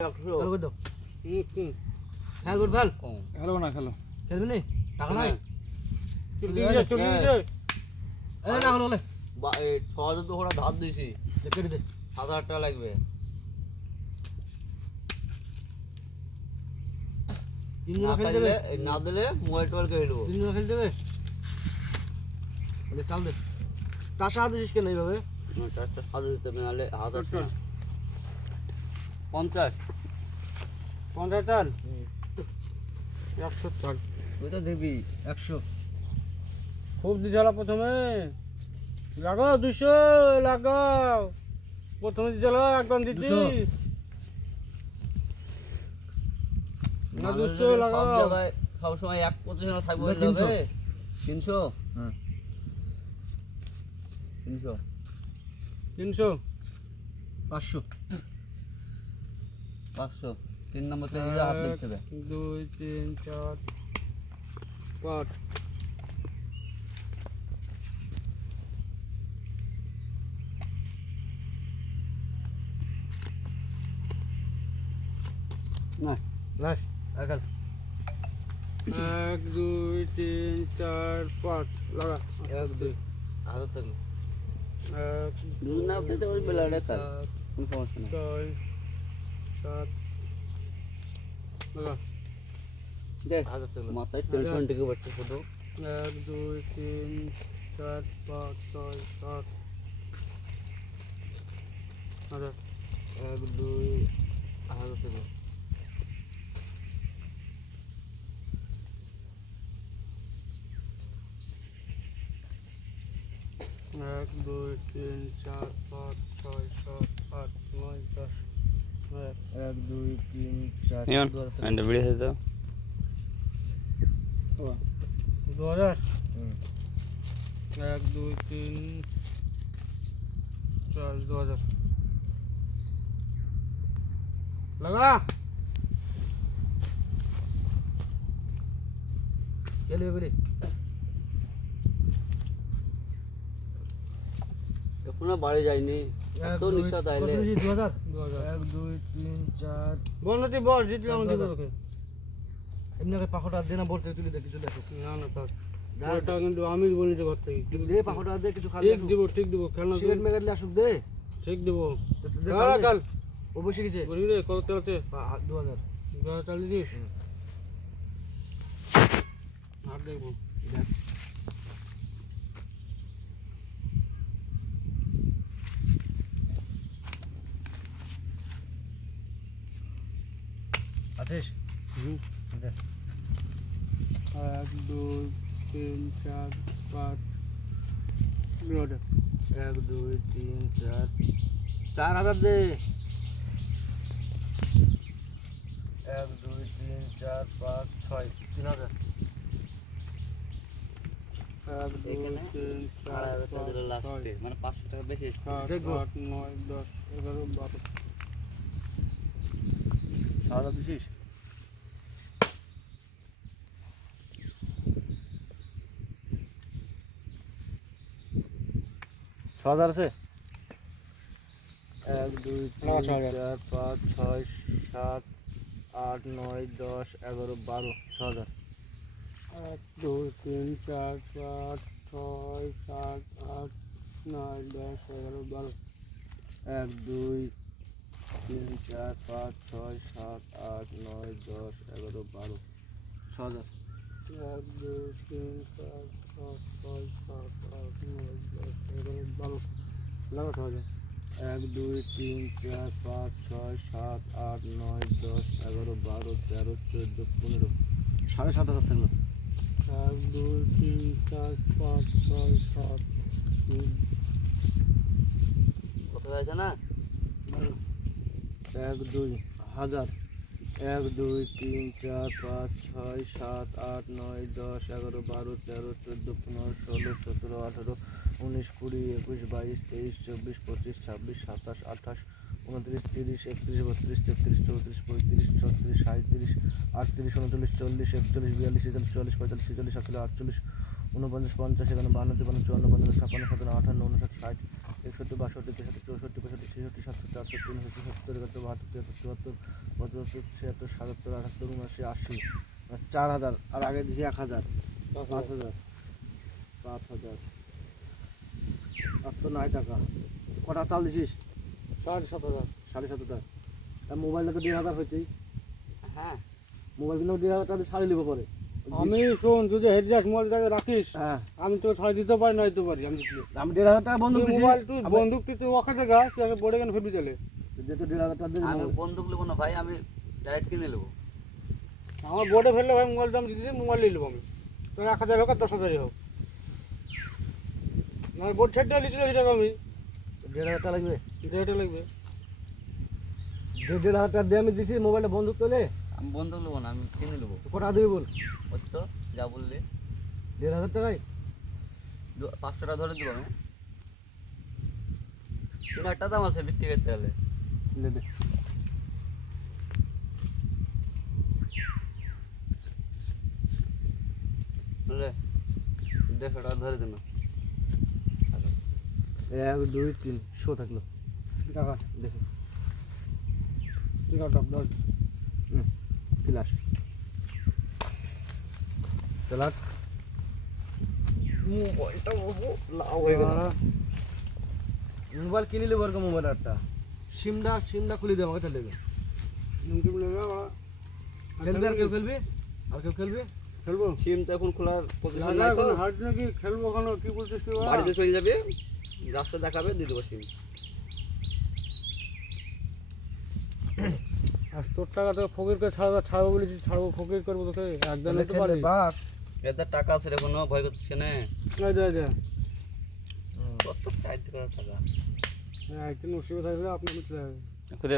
খেলো করে দাও খেল। খেলো না খেলো। খেলবি নি? টাকা নাই? চুপ যা, চুপ যা। এ না হলো বলে ছ হাজার তো ওরা ধার দিয়েছি। কেটে দে। সাত হাজার টাকা লাগবে। না জন খেলতে দেবে খেললে- এই না দিলে মোবাইল টোবাইল কেড়ে নেব তিন জন খেলতে দেবে চাল দে। টাসা হাতে দিস কেন এইভাবে? দিতে নাহলে হাত আসবে না। পঞ্চাশ। পঞ্চাশ চাল? একশো চাল। ওইটা দেখবি একশো। খুব দিছিল প্রথমে। লাগাও দুশো লাগাও। প্রথমে দিছিল একদম দিতি। দুশো। না দুশো সব লাগাও। জায়গায় সবসময় এক পজিশনে থাকব তিনশো। তিনশো। হ্যাঁ তিনশো। তিনশো। পাঁচশো। পাঁচশো। তিন নম্বর থেকে হাত দেখতে হবে দুই তিন চার পাঁচ। এক দুই তিন চার পাঁচ লাগা। এক দুই হাজার থাকল। এক দুই না বেলাটা তার। কোনো সমস্যা নেই। ছয় সাত। দেখ মাথায় ঢুকে পড়ছে শুধু। এক দুই তিন চার পাঁচ ছয় সাত। হাজার। এক দুই হাজার থাকল এক দুই তিন চার পাঁচ ছয় সাত আট নয় এক এক দুই তিন চার ইয়ন দু হাজার টাকা। একটা বিড়ি খেতে দাও দু হাজার হুম। এক দুই তিন চার দু হাজার লাগা খেলবে বলে এখনও বাড়ি যায়নি আমি বলি যে ঘর থেকে। তুই দে পাখোটা দে কিছু খালি ঠিক দিব ঠিক দিব খেলনা আসুক দে। ঠিক দিব। কাল। ও বসে গেছে। বলি রে কত তেল আছে দু হাজার। দু হাজার চাল দিস। আর দেখব। দেখ। আছিস। এক দুই তিন চার পাঁচ। দু এক দুই তিন চার। চার হাজার দে। এক দুই তিন চার পাঁচ ছয়। তিন হাজার। মানে পাঁচশো টাকা বেশি। সাত নয় দশ এগারো বারো। ছ হাজার দিছিস? হাজার আছে? এক দুই তিন চার পাঁচ ছয় সাত আট নয় দশ এগারো বারো ছ হাজার। এক দুই তিন চার পাঁচ ছয় সাত আট নয় দশ এগারো বারো। এক দুই তিন চার পাঁচ ছয় সাত আট নয় দশ এগারো বারো ছ হাজার। এক দুই তিন চার পাঁচ ছয় সাত আট নয় দশ এগারো বারো লাগা ছ হাজার এক দুই তিন চার পাঁচ ছয় সাত আট নয় দশ এগারো বারো তেরো চোদ্দ পনেরো। সাড়ে সাত হাজার থাকল। এক দুই তিন চার পাঁচ ছয় সাত হয়েছে না? এক দুই হাজার। এক দুই তিন চার পাঁচ ছয় সাত আট নয় দশ এগারো বারো তেরো চোদ্দ পনেরো ষোলো সতেরো আঠারো উনিশ, কুড়ি, একুশ, বাইশ, তেইশ, চব্বিশ, পঁচিশ, ছাব্বিশ, সাতাশ, আঠাশ, উনত্রিশ, তিরিশ, একত্রিশ, বত্রিশ, তেত্রিশ, চৌত্রিশ, পঁয়ত্রিশ, ছত্রিশ সাঁত্রিশ আটত্রিশ, উনচল্লিশ, চল্লিশ, একচল্লিশ, বিয়াল্লিশ ছেচল্লিশ চুয়াল্লিশ, পঁয়তাল্লিশ, ছেচল্লিশ, সাতচল্লিশ, আটচল্লিশ উনপঞ্চাশ পঞ্চাশ এখানে বান্ন, তিপ্পান্ন, চুয়ান্ন, পঞ্চান্ন, ছাপ্পান্ন সাতান্ন আঠান্ন, উনষাট, ষাট, একষট্টি, বাষট্টি, তেষট্টি, চৌষট্টি, পঁয়ষট্টি, ছেষট্টি, সাতষট্টি, আটষট্টি উনষট্টি সত্তর, একাত্তর, বাহাত্তর, তিয়াত্তর, চুয়াত্তর, পঁচাত্তর, ছিয়াত্তর, সাতাত্তর, আটাত্তর, উনআশি, আশি, চার হাজার, আর আগে দিয়েছি এক হাজার, পাঁচ হাজার পাঁচ হাজার। তো নয় টাকা। কটা চাল দিছিস? সাড়ে সাত হাজার। সাড়ে সাত হাজার। আর মোবাইলটা তো দেড় হাজার হয়েছেই। হ্যাঁ। মোবাইল কিন্তু দেড় হাজার টাকা ছাড়ে নেব পরে। আমি শোন যদি হেরে যাস মোবাইলটাকে রাখিস হ্যাঁ। আমি তো ছাড় দিতে পারি না দিতে পারি আমি আমি দেড় হাজার টাকা বন্ধু মোবাইল তুই বন্দুক তুই তুই ওখানে গা তুই আগে পড়ে কেন ফেলবি চলে যেহেতু দেড় হাজার টাকা দিয়ে আমি বন্দুক নেব না ভাই আমি ডাইরেক্ট কিনে নেব। আমার বোর্ডে ফেললে ভাই মোবাইল দাম দিতে মোবাইল নিয়ে নেব আমি। তোর এক হাজার হোক আর দশ হাজারই হোক। না বোর্ড ছেড়ে দিলে লিখে টাকা আমি। দেড় হাজার টাকা লাগবে। দেড়টা লাগবে। দেড় দেড় হাজার টাকা দিয়ে আমি দিছি মোবাইলটা বন্ধুক তোলে আমি বন্দুক নেব না আমি কিনে নেব। কটা দিবি বল? ওই তো যা বললে। দেড় হাজার টাকায়? পাঁচশো টাকা ধরে দেবো আমি। তিন হাজার দাম আছে বিক্রি করতে গেলে। দে দে। দেড়শো টাকা ধরে দিন এক দুই তিন শো থাকল। টাকা দেখি। ঠিক আছে দশ ফিলাস চালাক মোবাইলটা লাভ হয়ে গেল। মোবাইল কিনে নেব এরকম মোবাইল একটা। সিমটা সিমটা খুলে দেবো আমাকে তাহলে নিমকি মিলে না খেলবে আর কেউ খেলবে? আর কেউ খেলবে? খেলব? সিম তো এখন খোলার পজিশন নাই তো। হাট নাকি খেলব ওখানে কি বলছিস তুই? বাড়িতে চলে যাবে রাস্তা দেখাবে দিয়ে দেবো সিম। আর তোর টাকা তো ফকিরকে ছাড়বো ছাড়বো বলেছি ছাড়বো ফকির করব তোকে একদিন হতে পারি। বাস এদের টাকা আছে রে কোনো ভয় করছিস কেন? না যা যা কত চার করার টাকা? একদিন অসুবিধা থাকলে আপনি চলে যাবে। খুদে